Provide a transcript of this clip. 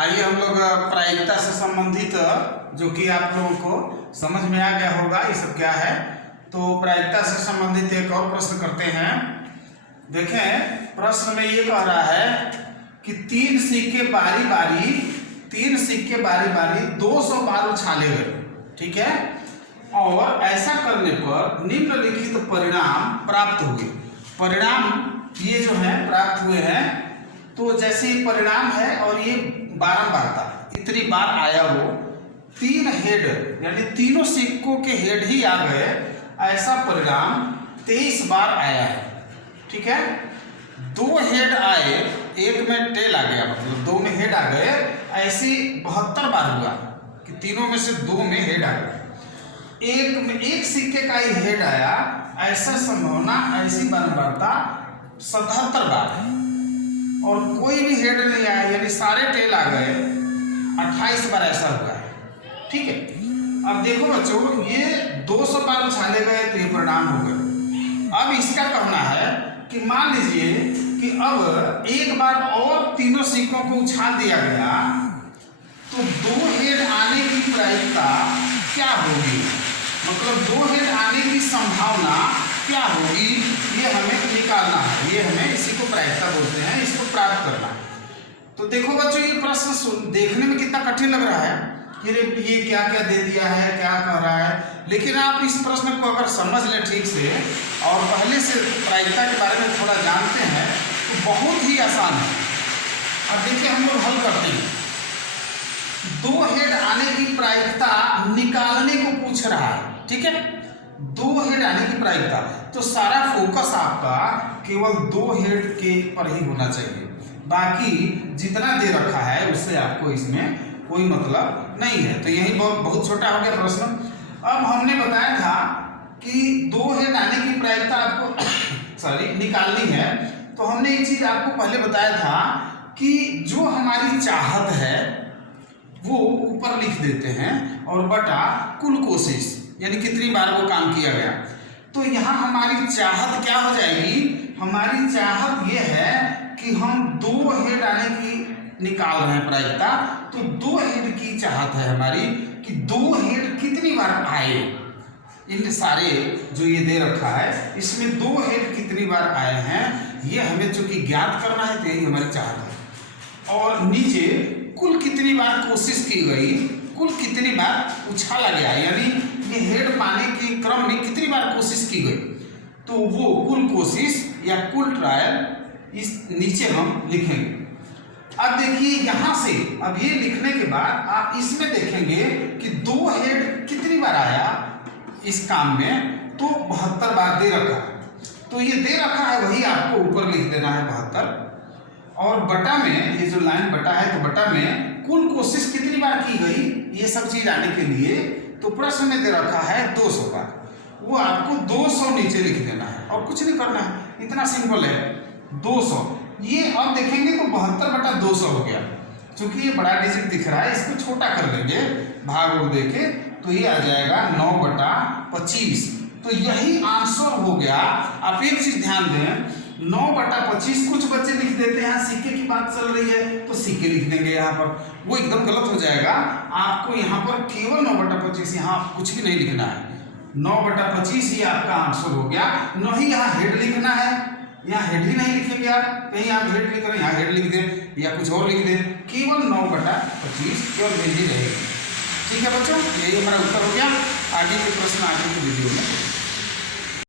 आइए हम लोग प्रायिकता से संबंधित जो कि आप लोगों को समझ में आ गया होगा ये सब क्या है। तो प्रायिकता से संबंधित एक और प्रश्न करते हैं। देखें प्रश्न में ये कह रहा है कि तीन सिक्के बारी बारी 200 बार उछाले गए, ठीक है, और ऐसा करने पर निम्नलिखित परिणाम प्राप्त हुए। परिणाम ये जो है प्राप्त हुए हैं, तो जैसे परिणाम है और ये बारंबारता इतनी बार आया, वो तीन हेड यानी तीनों सिक्कों के हेड ही आ गए, ऐसा परिणाम 23 बार आया है, ठीक है। दो हेड आए, एक में टेल आ गया, मतलब दो में हेड आ गए, ऐसे 72 बार हुआ कि तीनों में से दो में हेड आ गया। एक में एक सिक्के का ही हेड आया, ऐसा संभावना ऐसी बारंबारता 77 बार है, और कोई भी हेड नहीं आया यानी सारे टेल आ गए, 28 बार ऐसा हुआ है, ठीक है। अब देखो बच्चों, ये 200 बार उछाले गए तो ये परिणाम हो गए। अब इसका कहना है कि मान लीजिए कि अब एक बार और तीनों सिक्कों को उछाल दिया गया, तो दो हेड आने की प्रायिकता क्या होगी, मतलब दो हेड आने की संभावना क्या होगी, ये हमें निकालना है। ये हमें इसी को प्रायिकता बोलते हैं, इसको प्राप्त करना है। तो देखो बच्चों, ये प्रश्न देखने में कितना कठिन लग रहा है कि ये क्या क्या दे दिया है, क्या कह रहा है, लेकिन आप इस प्रश्न को अगर समझ लें ठीक से और पहले से प्रायिकता के बारे में थोड़ा जानते हैं तो बहुत ही आसान है। अब देखिए हम लोग हल करते हैं। दो हेड आने की प्रायिकता निकालने को पूछ रहा है, ठीक है, दो हेड आने की प्रायिकता, तो सारा फोकस आपका केवल दो हेड के पर ही होना चाहिए, बाकी जितना दे रखा है उससे आपको इसमें कोई मतलब नहीं है। तो यही बहुत छोटा हो गया प्रश्न। अब हमने बताया था कि दो हेड आने की प्रायिकता आपको निकालनी है, तो हमने एक चीज आपको पहले बताया था कि जो हमारी चाहत है वो ऊपर लिख देते हैं और बटा कुल कोशिश यानी कितनी बार वो काम किया गया। तो यहाँ हमारी चाहत क्या हो जाएगी, हमारी चाहत ये है कि हम दो हेड आने की निकाल रहे हैं प्रायिकता, तो दो हेड की चाहत है हमारी कि दो हेड कितनी बार आए। इन सारे जो ये दे रखा है इसमें दो हेड कितनी बार आए हैं, ये हमें चूंकि ज्ञात करना है, तो यही हमारी चाहत है। और नीचे कुल कितनी बार कोशिश की गई, कुल कितनी बार उछाला गया, यानी ये हेड पाने के क्रम में कितनी बार कोशिश की गई, तो वो कुल कोशिश या कुल ट्रायल इस नीचे हम लिखेंगे। अब देखिए यहाँ से, अब ये लिखने के बाद आप इसमें देखेंगे कि दो हेड कितनी बार आया इस काम में, तो 72 बार दे रखा है, तो ये दे रखा है वही आपको ऊपर लिख देना है 72, और बटा में ये जो लाइन बटा है, तो बटा में कुल कोशिश कितनी बार की गई, ये सब चीज आने के लिए तो प्रश्न में दे रखा है 200 बार, वो आपको 200 नीचे लिख देना है और कुछ नहीं करना है, इतना सिंपल है 200। ये अब देखेंगे तो 72 बटा 200 हो गया, क्योंकि ये बड़ा डिजिट दिख रहा है, इसको छोटा कर लेंगे भाग हो देके, तो ये आ जाएगा 9 बटा 25, तो यही आंसर हो गया। आप एक चीज ध्यान दें, 9 बटा 25 कुछ बच्चे लिख देते हैं, सिक्के की बात चल रही है तो सिक्के लिख देंगे यहाँ पर, वो एकदम गलत हो जाएगा। आपको यहाँ पर केवल 9 बटा 25, यहाँ कुछ भी नहीं लिखना है, 9 बटा 25 ये आपका आंसर हो गया। न ही यहाँ हेड लिखना है, यहाँ हेड ही नहीं लिखेंगे आप, कहीं आप हेड लिख रहे हैं यहाँ हेड लिख दें या कुछ और लिख दें, केवल 9 बटा 25 केवल हेड ही रहेगी। ठीक है बच्चों, यही हमारा उत्तर हो गया। आगे के प्रश्न आगे की वीडियो में